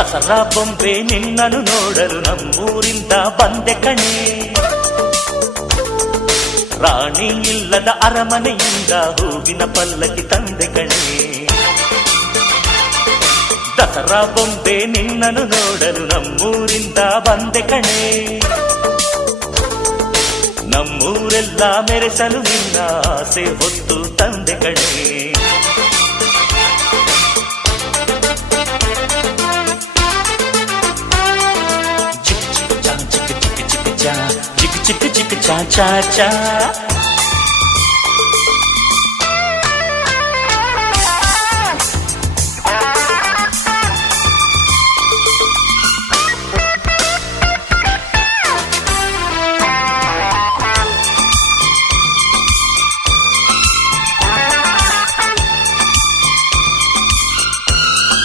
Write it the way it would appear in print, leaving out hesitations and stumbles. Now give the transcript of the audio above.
ದಸರಾ ಬೊಂಬೆ ನಿನ್ನನ್ನು ನೋಡಲು ನಮ್ಮೂರಿಂದ ಬಂದೆ ಕಣೆ. ರಾಣಿ ಇಲ್ಲದ ಅರಮನೆಯಿಂದ ಹೂವಿನ ಪಲ್ಲಕ್ಕಿ ತಂದೆ ಕಣೆ. ದಸರಾ ಬೊಂಬೆ ನಿನ್ನನ್ನು ನೋಡಲು ನಮ್ಮೂರಿಂದ ಬಂದೆ ಕಣೆ. ನಮ್ಮೂರೆಲ್ಲ ಮೆರೆಸಲು ನಿನ್ನ ಆಸೆ ಹೊತ್ತು ತಂದೆ ಕಣೆ. ಚಿಕ್ ಚಿಕ್ ಚಾ ಚಾ ಚಾ ಚಾ